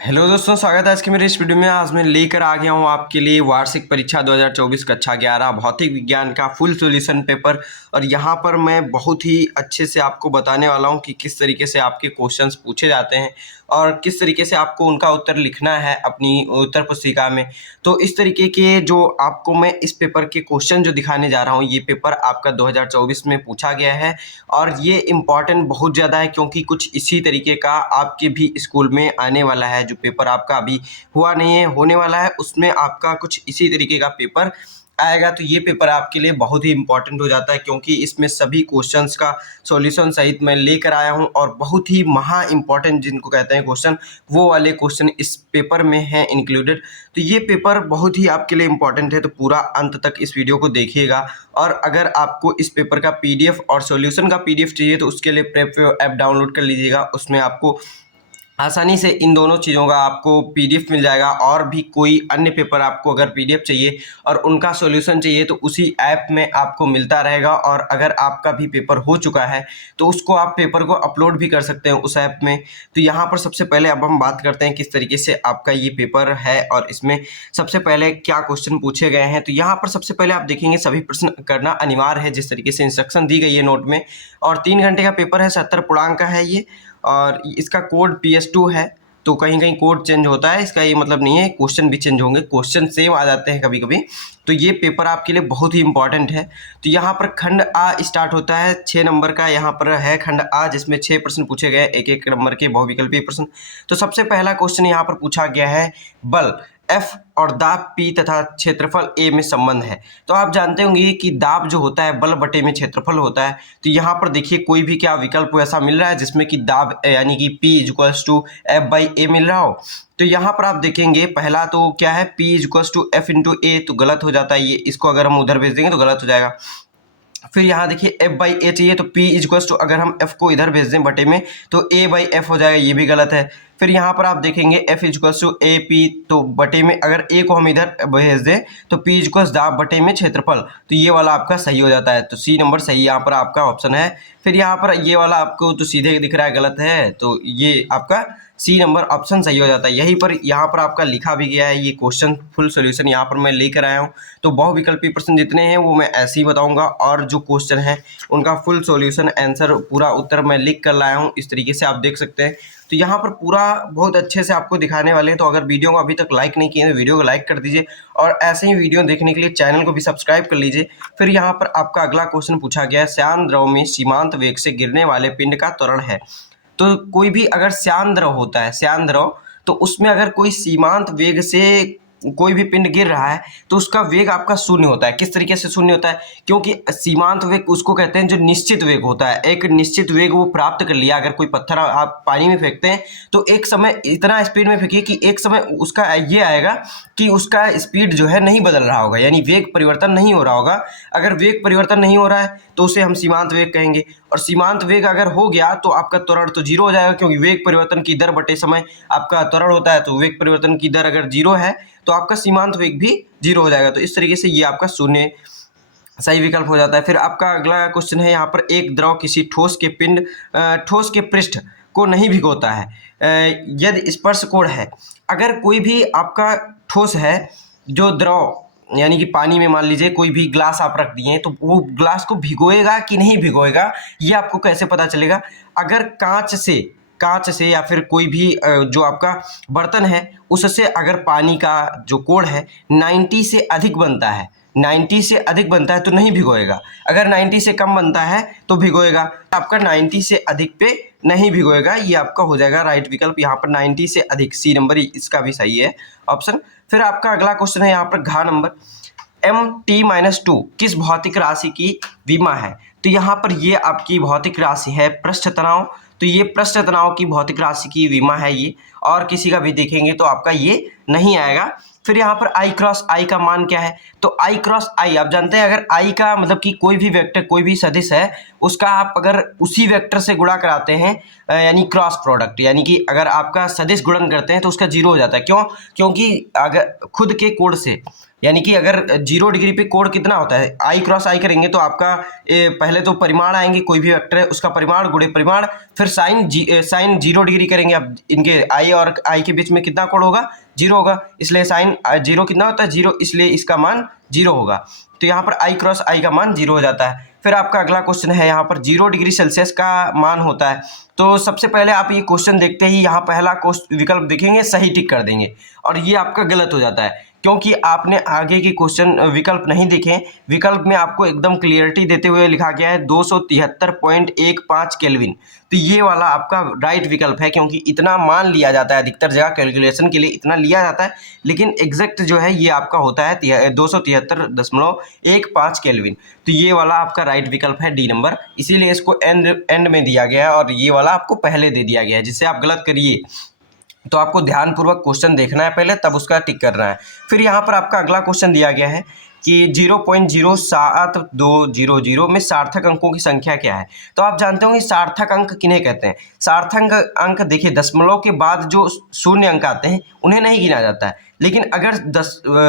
Hello दोस्तों, स्वागत है आज की मेरे इस वीडियो में। आज मैं लेकर आ गया हूँ आपके लिए वार्षिक परीक्षा 2024 कक्षा 11 भौतिक विज्ञान का फुल सॉल्यूशन पेपर। और यहाँ पर मैं बहुत ही अच्छे से आपको बताने वाला हूँ कि किस तरीके से आपके क्वेश्चंस पूछे जाते हैं और किस तरीके से आपको उनका उत्तर लिखना है अपनी उत्तर पुस्तिका में। तो इस तरीके के जो आपको मैं इस पेपर के क्वेश्चन जो दिखाने जा रहा हूँ, ये पेपर आपका 2024 में पूछा गया है और ये इम्पॉर्टेंट बहुत ज़्यादा है, क्योंकि कुछ इसी तरीके का आपके भी स्कूल में आने वाला है। जो पेपर आपका अभी हुआ नहीं है, होने वाला है, उसमें आपका कुछ इसी तरीके का पेपर आएगा। तो ये पेपर आपके लिए बहुत ही इंपॉर्टेंट हो जाता है, क्योंकि इसमें सभी क्वेश्चंस का सॉल्यूशन सहित मैं लेकर आया हूं और बहुत ही महा इंपॉर्टेंट जिनको कहते हैं क्वेश्चन, वो वाले क्वेश्चन इस पेपर में हैं इंक्लूडेड। तो ये पेपर बहुत ही आपके लिए इंपॉर्टेंट है, तो पूरा अंत तक इस वीडियो को देखिएगा। और अगर आपको इस पेपर का पीडीएफ और सॉल्यूशन का पीडीएफ चाहिए तो उसके लिए प्रेप ऐप डाउनलोड कर लीजिएगा। उसमें आपको आसानी से इन दोनों चीज़ों का आपको पीडीएफ मिल जाएगा। और भी कोई अन्य पेपर आपको अगर पीडीएफ चाहिए और उनका सॉल्यूशन चाहिए तो उसी ऐप में आपको मिलता रहेगा। और अगर आपका भी पेपर हो चुका है तो उसको आप पेपर को अपलोड भी कर सकते हैं उस ऐप में। तो यहाँ पर सबसे पहले अब हम बात करते हैं किस तरीके से आपका ये पेपर है और इसमें सबसे पहले क्या क्वेश्चन पूछे गए हैं। तो यहाँ पर सबसे पहले आप देखेंगे सभी प्रश्न करना अनिवार्य है, जिस तरीके से इंस्ट्रक्शन दी गई है नोट में। और 3 घंटे का पेपर है, 70 पूर्णांक का है ये। और इसका कोड PS2 है, तो कहीं कहीं कोड चेंज होता है, इसका ये मतलब नहीं है क्वेश्चन भी चेंज होंगे, क्वेश्चन सेम आ जाते हैं कभी कभी। तो ये पेपर आपके लिए बहुत ही इंपॉर्टेंट है। तो यहाँ पर खंड आ स्टार्ट होता है 6 नंबर का, यहाँ पर है खंड आ, जिसमें 6 प्रश्न पूछे गए, एक एक नंबर के बहुविकल्पीय प्रश्न। तो सबसे पहला क्वेश्चन यहाँ पर पूछा गया है, बल F और दाब P तथा क्षेत्रफल A में संबंध है। तो आप जानते होंगे कि दाब जो होता है बल बटे में क्षेत्रफल होता है। तो यहाँ पर देखिए कोई भी क्या विकल्प ऐसा मिल रहा है जिसमें कि दाब यानी कि P इक्वल्स टू F/A मिल रहा हो। तो यहाँ पर आप देखेंगे पहला तो क्या है, P equals to F into A, तो गलत हो जाता है ये, इसको अगर हम उधर भेज देंगे तो गलत हो जाएगा। फिर यहाँ देखिए F/A चाहिए, तो P इक्वल्स टू अगर हम F को इधर भेज दें बटे में तो A/F हो जाएगा, ये भी गलत है। फिर यहाँ पर आप देखेंगे F इक्वल्स टू AP, तो बटे में अगर A को हम इधर भेज दें तो P इक्वल्स दाब बटे में क्षेत्रफल, तो ये वाला आपका सही हो जाता है। तो C नंबर सही यहाँ पर आपका ऑप्शन है। फिर यहाँ पर ये वाला आपको तो सीधे दिख रहा है गलत है, तो ये आपका C नंबर ऑप्शन सही हो जाता है। यहीं पर यहाँ पर आपका लिखा भी गया है, ये क्वेश्चन फुल सॉल्यूशन यहाँ पर मैं लेकर आया हूँ। तो बहुविकल्पीय प्रश्न जितने हैं वो मैं ऐसे ही बताऊंगा, और जो क्वेश्चन है उनका फुल सॉल्यूशन आंसर पूरा उत्तर मैं लिख कर लाया हूँ, इस तरीके से आप देख सकते हैं। तो यहाँ पर पूरा बहुत अच्छे से आपको दिखाने वाले हैं। तो अगर वीडियो को अभी तक लाइक नहीं किए तो वीडियो को लाइक कर दीजिए और ऐसे ही वीडियो देखने के लिए चैनल को भी सब्सक्राइब कर लीजिए। फिर यहाँ पर आपका अगला क्वेश्चन पूछा गया है, श्यान द्रव में सीमांत वेग से गिरने वाले पिंड का त्वरण है। तो कोई भी अगर श्यान द्रव होता है, श्यान द्रव, तो उसमें अगर कोई सीमांत वेग से कोई भी पिंड गिर रहा है तो उसका वेग आपका शून्य होता है। किस तरीके से शून्य होता है, क्योंकि सीमांत वेग उसको कहते हैं जो निश्चित वेग होता है। एक निश्चित वेग वो प्राप्त कर लिया। अगर कोई पत्थर आप पानी में फेंकते हैं तो एक समय इतना स्पीड में फेंकिए कि एक समय उसका ये आएगा कि उसका स्पीड जो है नहीं बदल रहा होगा, यानी वेग परिवर्तन नहीं हो रहा होगा। अगर वेग परिवर्तन नहीं हो रहा है तो उसे हम सीमांत वेग कहेंगे। और सीमांत वेग अगर हो गया तो आपका त्वरण तो जीरो हो जाएगा, क्योंकि वेग परिवर्तन की दर बटे समय आपका त्वरण होता है। तो वेग परिवर्तन की दर अगर जीरो है तो आपका सीमांत वेग भी जीरो हो जाएगा। तो इस तरीके से ये आपका शून्य सही विकल्प हो जाता है। फिर आपका अगला क्वेश्चन है यहाँ पर, एक द्रव किसी ठोस के पृष्ठ को नहीं भिगोता है यदि स्पर्श कोण है। अगर कोई भी आपका ठोस है जो द्रव यानी कि पानी में, मान लीजिए कोई भी ग्लास आप रख दिए तो वो ग्लास को भिगोएगा कि नहीं भिगोएगा, ये आपको कैसे पता चलेगा। अगर कांच से या फिर कोई भी जो आपका बर्तन है उससे अगर पानी का जो कोण है 90 से अधिक बनता है, 90 से अधिक बनता है तो नहीं भिगोएगा। अगर 90 से कम बनता है तो भिगोएगा। आपका 90 से अधिक पे नहीं भिगोएगा, ये आपका हो जाएगा राइट विकल्प। यहाँ पर 90 से अधिक, C नंबर इसका भी सही है ऑप्शन। फिर आपका अगला क्वेश्चन है यहाँ पर घ नंबर, Mt-2 किस भौतिक राशि की विमा है। तो यहाँ पर ये आपकी भौतिक राशि है पृष्ठ तनाव। तो ये पृष्ठ तनाव की भौतिक राशि की विमा है ये, और किसी का भी देखेंगे तो आपका ये नहीं आएगा। फिर यहाँ पर I क्रॉस I का मान क्या है। तो I क्रॉस I आप जानते हैं, अगर I का मतलब कि कोई भी वेक्टर, कोई भी सदिश है, उसका आप अगर उसी वेक्टर से गुणा कराते हैं यानी क्रॉस प्रोडक्ट, यानी कि अगर आपका सदिश गुणन करते हैं तो उसका जीरो हो जाता है। क्यों? क्योंकि अगर खुद के कोण से, यानी कि अगर 0 डिग्री पे कोण कितना होता है, I क्रॉस I करेंगे तो आपका पहले तो परिमाण आएंगे, कोई भी वेक्टर है उसका परिमाण गुणे परिमाण, फिर साइन 0 डिग्री करेंगे। अब इनके I आई और आई के बीच में कितना कोण होगा, 0 होगा, इसलिए साइन 0 कितना होता है, 0, इसलिए इसका मान 0 होगा। तो यहाँ पर आई क्रॉस आई का मान 0 हो जाता है। फिर आपका अगला क्वेश्चन है, यहाँ पर 0 डिग्री सेल्सियस का मान होता है। तो सबसे पहले आप ये क्वेश्चन देखते ही यहाँ पहला विकल्प देखेंगे, सही टिक कर देंगे, और ये आपका गलत हो जाता है क्योंकि आपने आगे के क्वेश्चन विकल्प नहीं देखे। विकल्प में आपको एकदम क्लियरिटी देते हुए लिखा गया है 273.15 केल्विन। तो ये वाला आपका राइट विकल्प है, क्योंकि इतना मान लिया जाता है अधिकतर जगह, कैलकुलेशन के लिए इतना लिया जाता है, लेकिन एग्जैक्ट जो है ये आपका होता है 273.15 केल्विन। तो ये वाला आपका राइट विकल्प है डी नंबर, इसीलिए इसको एंड में दिया गया है और ये वाला आपको पहले दे दिया गया है। जिससे आप गलत करिए तो आपको ध्यानपूर्वक क्वेश्चन देखना है पहले, तब उसका टिक करना है। फिर यहाँ पर आपका अगला क्वेश्चन दिया गया है कि 0.07200 में सार्थक अंकों की संख्या क्या है। तो आप जानते होंगे सार्थक अंक किन्हें कहते हैं। सार्थक अंक देखिए, दशमलव के बाद जो शून्य अंक आते हैं उन्हें नहीं गिना जाता है, लेकिन अगर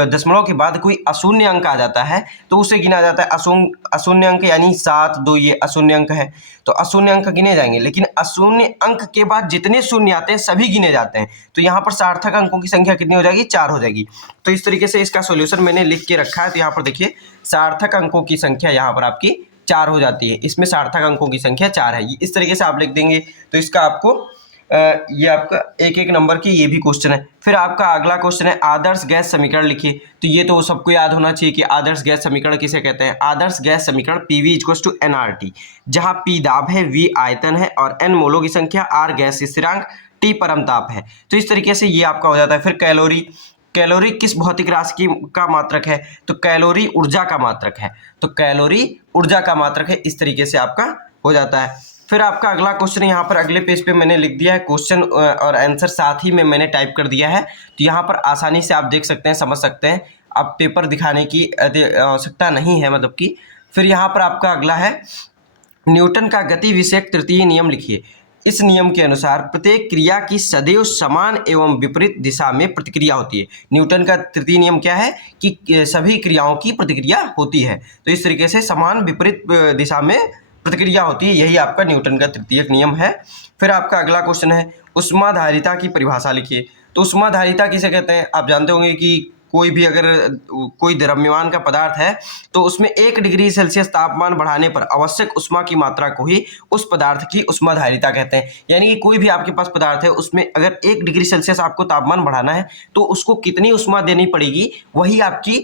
दशमलव के बाद कोई अशून्य अंक आ जाता है तो उसे गिना जाता है अशून्य अंक, यानी 7, 2 ये अशून्य अंक है, तो अशून्य अंक गिने जाएंगे। लेकिन अशून्य अंक के बाद जितने शून्य आते हैं सभी गिने जाते हैं। तो यहाँ पर सार्थक अंकों की संख्या कितनी हो जाएगी, 4 हो जाएगी। तो इस तरीके से इसका सोल्यूशन मैंने लिख के रखा है। तो यहाँ पर देखिए सार्थक अंकों की संख्या यहाँ पर आपकी 4 हो जाती है, इसमें सार्थक अंकों की संख्या 4 है। इस तरीके से आप लिख देंगे तो इसका आपको ये आपका एक एक नंबर की ये भी क्वेश्चन है। फिर आपका अगला क्वेश्चन है आदर्श गैस समीकरण लिखिए। तो ये तो सबको याद होना चाहिए कि आदर्श गैस समीकरण किसे कहते हैं। आदर्श गैस समीकरण PV = nRT, जहां P दाब है, V आयतन है और n मोलों की संख्या, R गैस स्थिरांक, T परमताप है। तो इस तरीके से ये आपका हो जाता है। फिर कैलोरी किस भौतिक राशि का मात्रक है। तो कैलोरी ऊर्जा का मात्रक है, तो कैलोरी ऊर्जा का मात्रक है। इस तरीके से आपका हो जाता है। फिर आपका अगला क्वेश्चन यहाँ पर अगले पेज पे मैंने लिख दिया है, क्वेश्चन और आंसर साथ ही में मैंने टाइप कर दिया है। तो यहाँ पर आसानी से आप देख सकते हैं, समझ सकते हैं, अब पेपर दिखाने की आवश्यकता नहीं है मतलब कि। फिर यहाँ पर आपका अगला है न्यूटन का गति विषयक तृतीय नियम लिखिए। इस नियम के अनुसार प्रत्येक क्रिया की सदैव समान एवं विपरीत दिशा में प्रतिक्रिया होती है। न्यूटन का तृतीय नियम क्या है कि सभी क्रियाओं की प्रतिक्रिया होती है। तो इस तरीके से समान विपरीत दिशा में प्रतिक्रिया होती है, यही आपका न्यूटन का तृतीयक नियम है। फिर आपका अगला क्वेश्चन है ऊष्माधारिता की परिभाषा लिखिए। तो ऊष्माधारिता किसे कहते हैं। आप जानते होंगे कि कोई भी अगर कोई द्रव्यमान का पदार्थ है तो उसमें 1 डिग्री सेल्सियस तापमान बढ़ाने पर आवश्यक ऊष्मा की मात्रा को ही उस पदार्थ की ऊष्माधारिता कहते हैं। यानी कि कोई भी आपके पास पदार्थ है, उसमें अगर 1 डिग्री सेल्सियस आपको तापमान बढ़ाना है तो उसको कितनी ऊष्मा देनी पड़ेगी, वही आपकी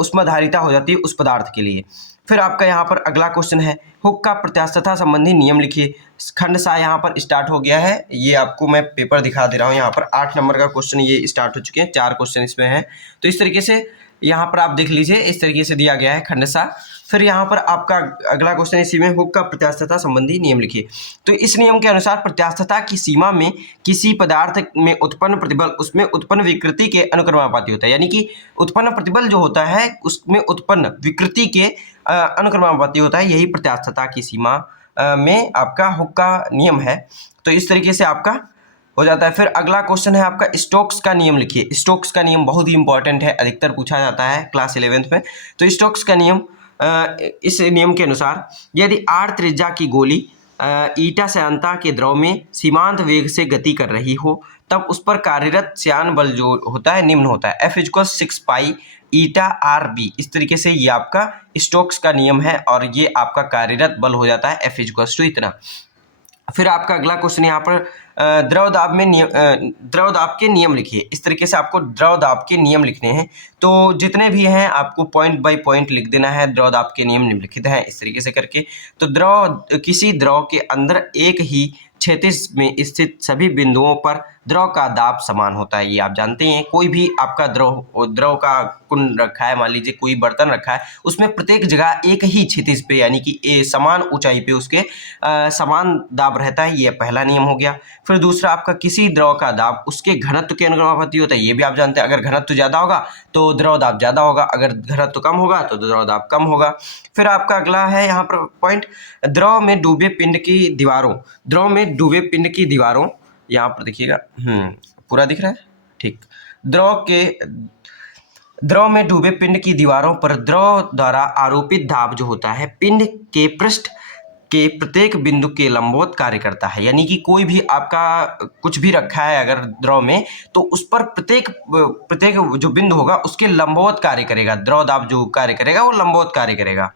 ऊष्माधारिता हो जाती है उस पदार्थ के लिए। फिर आपका यहाँ पर अगला क्वेश्चन है हुक का प्रत्यास्थता संबंधी नियम लिखिए। खंड सा यहाँ पर स्टार्ट हो गया है, ये आपको मैं पेपर दिखा दे रहा हूँ। यहाँ पर 8 नंबर का क्वेश्चन ये स्टार्ट हो चुके हैं, 4 क्वेश्चन इसमें हैं। तो इस तरीके से यहाँ पर आप देख लीजिए, इस तरीके से दिया गया है खंड सा। फिर यहाँ पर आपका अगला क्वेश्चन इसी में हुक का प्रत्यास्थता संबंधी नियम लिखिए। तो इस नियम के अनुसार प्रत्यास्थता की सीमा में किसी पदार्थ में उत्पन्न प्रतिबल उसमें उत्पन्न विकृति के अनुक्रमानुपाती होता है। यानी कि उत्पन्न प्रतिबल जो होता है उसमें उत्पन्न विकृति के अनुक्रमानुपाती होता है, यही प्रत्यास्थता की सीमा में आपका हुक का नियम है। तो इस तरीके से आपका हो जाता है। फिर अगला क्वेश्चन है आपका स्टोक्स का नियम लिखिए। स्टोक्स का नियम बहुत ही इंपॉर्टेंट है, अधिकतर पूछा जाता है क्लास 11th में। तो स्टोक्स का नियम, इस नियम के अनुसार यदि r त्रिज्या की गोली ईटा श्यानता के द्रव में सीमांत वेग से गति कर रही हो तब उस पर कार्यरत श्यान बल जो होता है निम्न होता है, F = 6 पाई ईटा RB। इस तरीके से ये आपका स्टोक्स का नियम है और ये आपका कार्यरत बल हो जाता है, F = इतना। फिर आपका अगला क्वेश्चन यहाँ पर द्रव दाब के नियम लिखिए। इस तरीके से आपको द्रव दाब के नियम लिखने हैं। तो जितने भी हैं आपको पॉइंट बाय पॉइंट लिख देना है। द्रव दाब के नियम निम्नलिखित हैं, इस तरीके से करके। तो किसी द्रव के अंदर एक ही क्षैतिज में स्थित सभी बिंदुओं पर द्रव का दाब समान होता है, ये आप जानते हैं। कोई भी आपका द्रव का कुंड रखा है, मान लीजिए कोई बर्तन रखा है, उसमें प्रत्येक जगह एक ही क्षैतिज पे यानी कि समान ऊंचाई पे उसके समान दाब रहता है, ये पहला नियम हो गया। फिर दूसरा आपका किसी द्रव का दाब उसके घनत्व के अनुक्रमानुपाती होता है, ये भी आप जानते हैं। अगर घनत्व ज़्यादा होगा तो द्रव दाब ज़्यादा होगा, अगर घनत्व कम होगा तो द्रव दाब कम होगा। फिर आपका अगला है यहाँ पर पॉइंट द्रव में डूबे पिंड की दीवारों, यहाँ पर देखिएगा, पूरा दिख रहा है, ठीक। द्रव में डूबे पिंड की दीवारों पर द्रव द्वारा आरोपित दाब जो होता है पिंड के पृष्ठ के प्रत्येक बिंदु के लंबवत कार्य करता है। यानी कि कोई भी आपका कुछ भी रखा है अगर द्रव में, तो उस पर प्रत्येक जो बिंदु होगा उसके लंबवत कार्य करेगा। द्रव दाब जो कार्य करेगा वो लंबवत कार्य करेगा।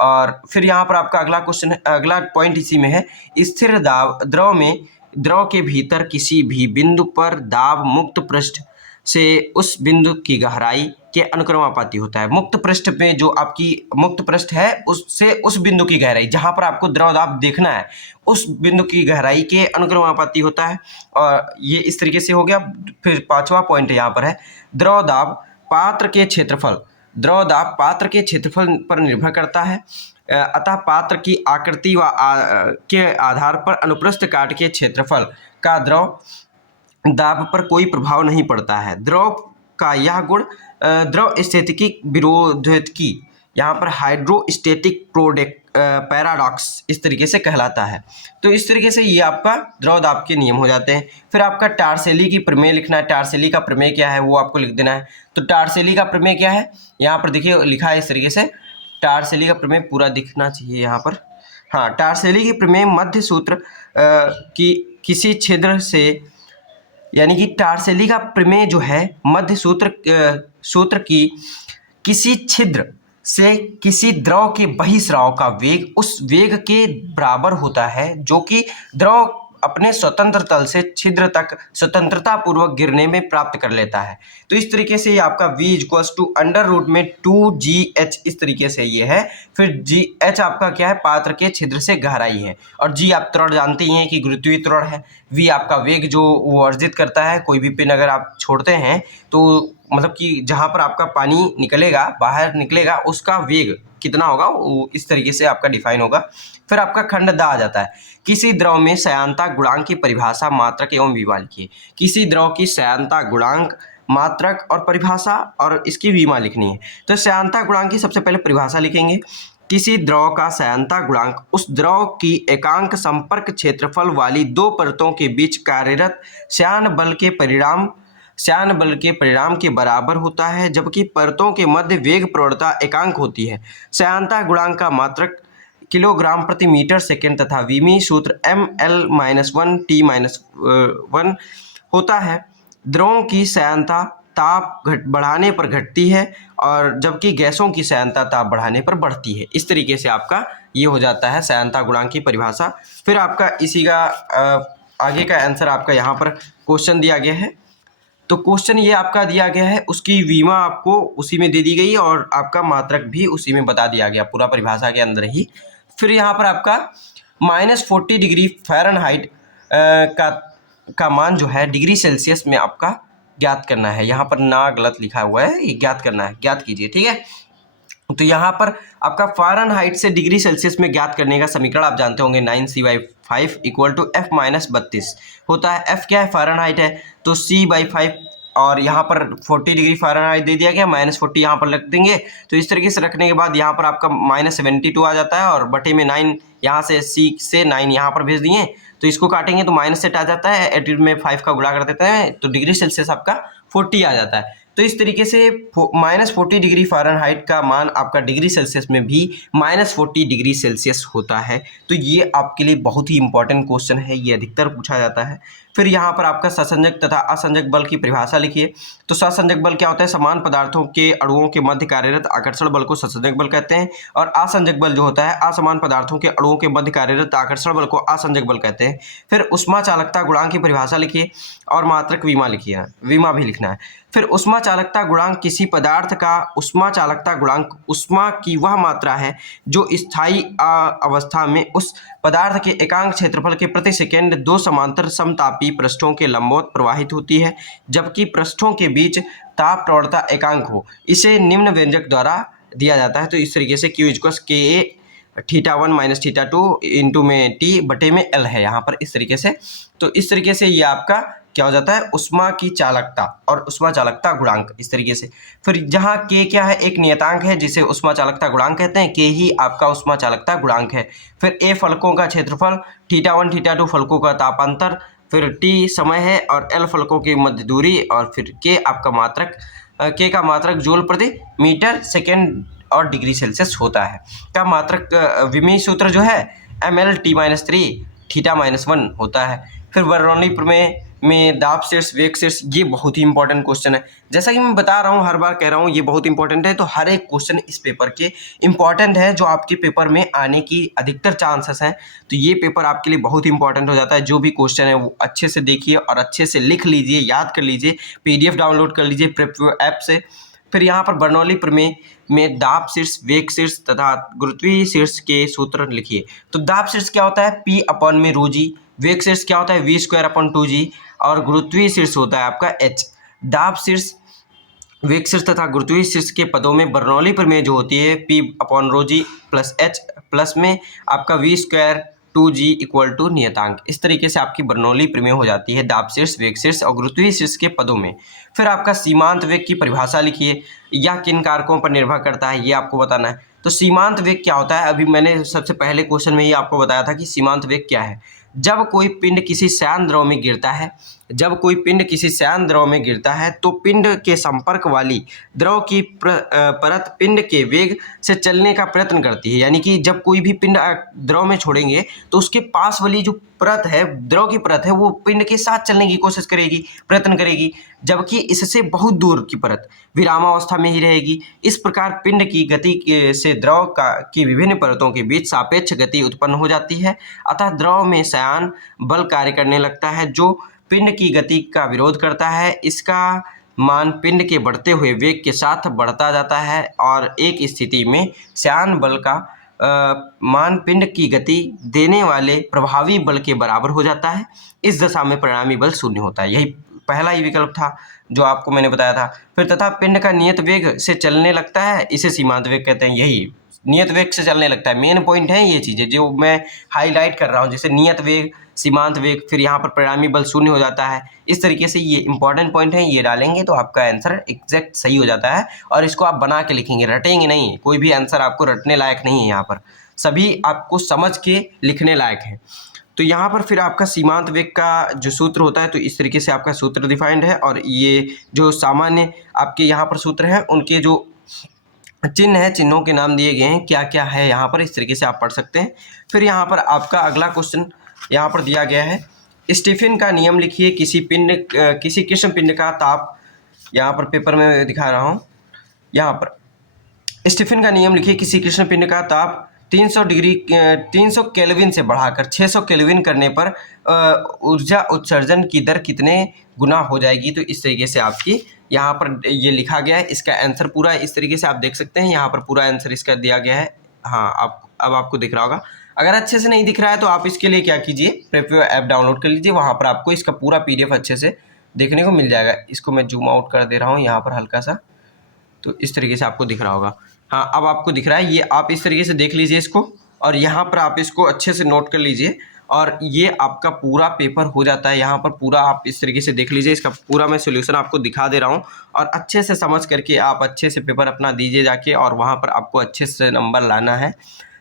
और फिर यहाँ पर आपका अगला क्वेश्चन, अगला पॉइंट इसी में है, स्थिर दाब द्रव के भीतर किसी भी बिंदु पर दाब मुक्त पृष्ठ से उस बिंदु की गहराई के अनुक्रमानुपाती होता है। मुक्त पृष्ठ में जो आपकी मुक्त पृष्ठ है उससे उस बिंदु की गहराई, जहां पर आपको द्रव दाब देखना है, उस बिंदु की गहराई के अनुक्रमानुपाती होता है। और ये इस तरीके से हो गया। फिर पांचवा पॉइंट यहाँ पर है, द्रव दाब पात्र के क्षेत्रफल पर निर्भर करता है। अतः पात्र की आकृति के आधार पर अनुप्रस्थ काट के क्षेत्रफल का द्रव दाब पर कोई प्रभाव नहीं पड़ता है। द्रव का यह गुण द्रव स्थितिकी विरोधकी, यहाँ पर हाइड्रोस्टेटिक पैराडॉक्स इस तरीके से कहलाता है। तो इस तरीके से ये आपका द्रव दाब के नियम हो जाते हैं। फिर आपका टार्सेली की प्रमेय लिखना है। टार्सेली का प्रमेय क्या है वो आपको लिख देना है। तो टार्सेली का प्रमेय क्या है, यहाँ पर देखिए लिखा है इस तरीके से। टार्सेली का प्रमेय पूरा दिखना चाहिए यहाँ पर। हाँ, टार्सेली की प्रमेय मध्य सूत्र की किसी छिद्र से, यानी कि टार्सेली का प्रमेय जो है मध्य सूत्र की किसी छिद्र से किसी द्रव के बहिस्राव का वेग उस वेग के बराबर होता है जो कि द्रव अपने स्वतंत्र तल से छिद्र तक स्वतंत्रता पूर्वक गिरने में प्राप्त कर लेता है। तो इस तरीके से ये आपका v = अंडर रूट में 2gh इस तरीके से ये है। फिर gh आपका क्या है, पात्र के छिद्र से गहराई है। और g आप त्वरण जानते ही हैं कि गुरुत्वीय त्वरण है। v आपका वेग जो वो अर्जित करता है, कोई भी पेन अगर आप छोड़ते हैं तो मतलब कि जहाँ पर आपका पानी निकलेगा, बाहर निकलेगा, उसका वेग कितना होगा वो इस तरीके से आपका डिफाइन होगा। फिर आपका खंड दा आ जाता है। किसी द्रव में श्यानता गुणांक की परिभाषा, मात्रक एवं विमा लिखिए। किसी द्रव की श्यानता गुणांक, मात्रक और परिभाषा और इसकी विमा लिखनी है। तो श्यानता गुणांक की सबसे पहले परिभाषा लिखेंगे। किसी द्रव का श्यानता गुणांक उस द्रव की एकांक संपर्क क्षेत्रफल वाली दो परतों के बीच कार्यरत श्यान बल के परिणाम के बराबर होता है, जबकि परतों के मध्य वेग प्रवणता एकांक होती है। श्यानता गुणांक का मात्रक किलोग्राम प्रति मीटर सेकेंड तथा विमी सूत्र ml-1t-1 होता है। द्रवों की श्यानता ताप बढ़ाने पर घटती है और जबकि गैसों की श्यानता ताप बढ़ाने पर बढ़ती है। इस तरीके से आपका ये हो जाता है श्यानता गुणांक की परिभाषा। फिर आपका इसी का आगे का आंसर आपका यहाँ पर क्वेश्चन दिया गया है। तो क्वेश्चन ये आपका दिया गया है, उसकी विमा आपको उसी में दे दी गई और आपका मात्रक भी उसी में बता दिया गया, पूरा परिभाषा के अंदर ही। फिर यहाँ पर आपका -40 डिग्री फ़ारेनहाइट का मान जो है डिग्री सेल्सियस में आपका ज्ञात करना है। यहाँ पर ना गलत लिखा हुआ है, ये ज्ञात करना है, ज्ञात कीजिए, ठीक है। तो यहाँ पर आपका फ़ारेनहाइट से डिग्री सेल्सियस में ज्ञात करने का समीकरण आप जानते होंगे, 9c/5 = F-32 होता है। F क्या है, फ़ारेनहाइट है, तो c/5 और यहाँ पर 40 डिग्री फ़ारेनहाइट दे दिया गया, -40 यहाँ पर रख देंगे। तो इस तरीके से रखने के बाद यहाँ पर आपका -72 आ जाता है और बटे में 9 यहाँ से c से 9 यहाँ पर भेज दिए, तो इसको काटेंगे तो माइनस सेट आ जाता है, 80 में 5 का गुणा कर देते हैं तो डिग्री सेल्सियस आपका 40 आ जाता है। तो इस तरीके से -40 डिग्री फ़ारेनहाइट का मान आपका डिग्री सेल्सियस में भी -40 डिग्री सेल्सियस होता है। तो ये आपके लिए बहुत ही इंपॉर्टेंट क्वेश्चन है, ये अधिकतर पूछा जाता है। फिर यहाँ पर आपका ससंजक तथा असंजक बल की परिभाषा लिखिए। तो ससंजक बल क्या होता है, समान पदार्थों के अणुओं के मध्य कार्यरत आकर्षण बल को ससंजक बल कहते हैं। और असंजक बल जो होता है, असमान पदार्थों के अणुओं के मध्य कार्यरत आकर्षण बल को असंजक बल कहते हैं। फिर उष्मा चालकता गुणांक की परिभाषा लिखिए और मात्रक विमा लिखिए, विमा भी लिखना है। फिर उष्मा चालकता गुणांक किसी पदार्थ का उष्मा चालकता गुणांक उष्मा की वह मात्रा है जो स्थायी अवस्था में उस पदार्थ के एकांक क्षेत्रफल के प्रति सेकंड 2 समांतर समतापी पृष्ठों के लंबवत प्रवाहित होती है, जबकि पृष्ठों के बीच ताप प्रवणता एकांक हो। इसे निम्न व्यंजक द्वारा दिया जाता है। तो इस तरीके से Q = Ka θ1 - θ2 इंटू में T बटे में L है यहाँ पर, इस तरीके से। तो इस तरीके से ये आपका क्या हो जाता है, उष्मा की चालकता और उष्मा चालकता गुणांक, इस तरीके से। फिर जहाँ K क्या है, एक नियतांक है जिसे उष्मा चालकता गुणांक कहते हैं, K ही आपका उष्मा चालकता गुणांक है। फिर A फलकों का क्षेत्रफल, θ1 θ2 फलकों का तापांतर, फिर T समय है और L फलकों की मध्य दूरी, और फिर K आपका मात्रक, K का मात्रक जूल प्रति मीटर सेकेंड और डिग्री सेल्सियस होता है। का मात्रक विमी सूत्र जो है ml/t-3 θ-1 होता है। फिर बर्नौली प्रमेय में दाब शीर्ष वेग शीर्ष, ये बहुत ही इंपॉर्टेंट क्वेश्चन है। जैसा कि मैं बता रहा हूँ, हर बार कह रहा हूँ, ये बहुत इंपॉर्टेंट है। तो हर एक क्वेश्चन इस पेपर के इंपॉर्टेंट है, जो आपके पेपर में आने की अधिकतर चांसेस हैं। तो ये पेपर आपके लिए बहुत इंपॉर्टेंट हो जाता है। जो भी क्वेश्चन है वो अच्छे से देखिए और अच्छे से लिख लीजिए, याद कर लीजिए, PDF डाउनलोड कर लीजिए प्रेप ऐप से। फिर यहाँ पर बर्नौली प्रमेय में दाब शीर्ष वेग शीर्ष तथा गुरुत्वीय शीर्ष के सूत्र लिखिए। तो दाब शीर्ष क्या होता है? P/ρg। वेग शीर्ष क्या होता है? v²/2g। और गुरुत्वीय शीर्ष होता है आपका h। दाब शीर्ष, वेग शीर्ष तथा गुरुत्वीय शीर्ष के पदों में बर्नौली प्रमेय जो होती है P/ρg प्लस h प्लस में आपका v²/2g इक्वल टू नियतांक। इस तरीके से आपकी बर्नौली प्रमेय हो जाती है दाब शीर्ष, वेग शीर्ष और गुरुत्वीय शीर्ष के पदों में। फिर आपका सीमांत वेग की परिभाषा लिखिए। यह किन कारकों पर निर्भर करता है, ये आपको बताना है। तो सीमांत वेग क्या होता है? अभी मैंने सबसे पहले क्वेश्चन में ही आपको बताया था कि सीमांत वेग क्या है। जब कोई पिंड किसी श्यान द्रव में गिरता है, जब कोई पिंड किसी श्यान द्रव में गिरता है तो पिंड के संपर्क वाली द्रव की परत पिंड के वेग से चलने का प्रयत्न करती है। यानी कि जब कोई भी पिंड द्रव में छोड़ेंगे तो उसके पास वाली जो परत है, द्रव की परत है, वो पिंड के साथ चलने की कोशिश करेगी, प्रयत्न करेगी, जबकि इससे बहुत दूर की परत विरामावस्था में ही रहेगी। इस प्रकार पिंड की गति से द्रव की विभिन्न परतों के बीच सापेक्ष गति उत्पन्न हो जाती है। अतः द्रव में श्यान बल कार्य करने लगता है जो पिंड की गति का विरोध करता है। इसका मान पिंड के बढ़ते हुए वेग के साथ बढ़ता जाता है और एक स्थिति में श्यान बल का मान पिंड की गति देने वाले प्रभावी बल के बराबर हो जाता है। इस दशा में परिणामी बल शून्य होता है। यही पहला ही विकल्प था जो आपको मैंने बताया था। फिर तथा पिंड का नियत वेग से चलने लगता है, इसे सीमांत वेग कहते हैं। यही नियत वेग से चलने लगता है, मेन पॉइंट है ये चीज़ें जो मैं हाईलाइट कर रहा हूँ, जैसे नियत वेग, सीमांत वेग, फिर यहाँ पर परिणामी बल शून्य हो जाता है। इस तरीके से ये इंपॉर्टेंट पॉइंट है, ये डालेंगे तो आपका आंसर एग्जैक्ट सही हो जाता है। और इसको आप बना के लिखेंगे, रटेंगे नहीं। कोई भी आंसर आपको रटने लायक नहीं है, यहाँ पर सभी आपको समझ के लिखने लायक है। तो यहाँ पर फिर आपका सीमांत वेग का जो सूत्र होता है, तो इस तरीके से आपका सूत्र डिफाइंड है। और ये जो सामान्य आपके यहाँ पर सूत्र हैं, उनके जो चिन्ह है, चिन्हों के नाम दिए गए हैं, क्या क्या है यहाँ पर, इस तरीके से आप पढ़ सकते हैं। फिर यहाँ पर आपका अगला क्वेश्चन यहाँ पर दिया गया है, स्टीफन का नियम लिखिए। किसी कृष्ण पिंड का ताप, यहाँ पर पेपर में दिखा रहा हूँ, यहाँ पर स्टीफन का नियम लिखिए। किसी कृष्ण पिंड का ताप 300 केल्विन से बढ़ाकर 600 केल्विन करने पर ऊर्जा उत्सर्जन की दर कितने गुना हो जाएगी। तो इस तरीके से आपकी यहाँ पर ये लिखा गया है। इसका आंसर पूरा इस तरीके से आप देख सकते हैं, यहाँ पर पूरा आंसर इसका दिया गया है। हाँ, अब आपको दिख रहा होगा। अगर अच्छे से नहीं दिख रहा है तो आप इसके लिए क्या कीजिए, प्रेप ऐप डाउनलोड कर लीजिए, वहाँ पर आपको इसका पूरा PDF अच्छे से देखने को मिल जाएगा। इसको मैं जूम आउट कर दे रहा हूँ यहाँ पर हल्का सा, तो इस तरीके से आपको दिख रहा होगा। हाँ, अब आपको दिख रहा है, ये आप इस तरीके से देख लीजिए इसको, और यहाँ पर आप इसको अच्छे से नोट कर लीजिए, और ये आपका पूरा पेपर हो जाता है। यहाँ पर पूरा आप इस तरीके से देख लीजिए, इसका पूरा मैं सॉल्यूशन आपको दिखा दे रहा हूँ, और अच्छे से समझ करके आप अच्छे से पेपर अपना दीजिए जाके, और वहाँ पर आपको अच्छे से नंबर लाना है।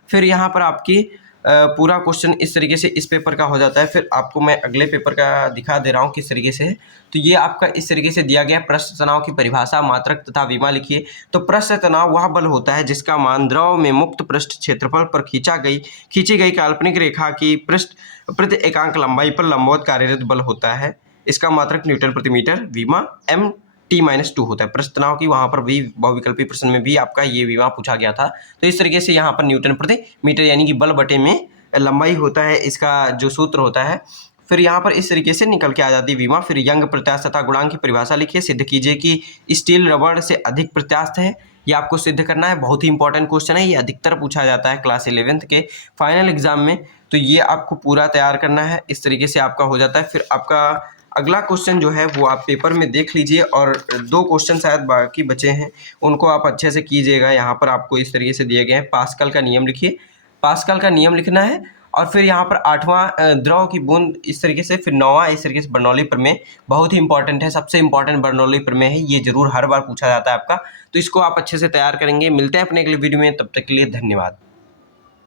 फिर यहाँ पर आपकी पूरा क्वेश्चन इस तरीके से इस पेपर का हो जाता है। फिर आपको मैं अगले पेपर का दिखा दे रहा हूँ किस तरीके से है। तो ये आपका इस तरीके से दिया गया, पृष्ठ तनाव की परिभाषा, मात्रक तथा विमा लिखिए। तो पृष्ठ तनाव वह बल होता है जिसका मान द्रव में मुक्त पृष्ठ क्षेत्रफल पर खींची गई काल्पनिक रेखा की पृष्ठ प्रति एकांक लंबाई पर लंबवत कार्यरत बल होता है। इसका मात्रक न्यूटन प्रति मीटर, विमा T-2 होता है। पृष्ठ तनाव की वहाँ पर भी बहुविकल्पी प्रश्न में भी आपका ये विमा पूछा गया था। तो इस तरीके से यहाँ पर न्यूटन प्रति मीटर यानी कि बल बटे में लंबाई होता है, इसका जो सूत्र होता है। फिर यहाँ पर इस तरीके से निकल के आ जाती है विमा। फिर यंग प्रत्यास्थ तथा गुणांक की परिभाषा लिखिए। सिद्ध कीजिए कि स्टील रबड़ से अधिक प्रत्यास्थ है। ये आपको सिद्ध करना है, बहुत ही इंपॉर्टेंट क्वेश्चन है, ये अधिकतर पूछा जाता है क्लास 11th के फाइनल एग्जाम में। तो ये आपको पूरा तैयार करना है, इस तरीके से आपका हो जाता है। फिर आपका अगला क्वेश्चन जो है वो आप पेपर में देख लीजिए, और 2 क्वेश्चन शायद बाकी बचे हैं, उनको आप अच्छे से कीजिएगा। यहाँ पर आपको इस तरीके से दिए गए हैं, पास्कल का नियम लिखिए, पास्कल का नियम लिखना है। और फिर यहाँ पर 8वां द्रव की बूंद इस तरीके से, फिर 9वां इस तरीके से बर्नौली प्रमेय, बहुत ही इंपॉर्टेंट है, सबसे इंपॉर्टेंट बर्नौली प्रमेय है, ये जरूर हर बार पूछा जाता है आपका। तो इसको आप अच्छे से तैयार करेंगे। मिलते हैं अपने अगले वीडियो में, तब तक के लिए धन्यवाद।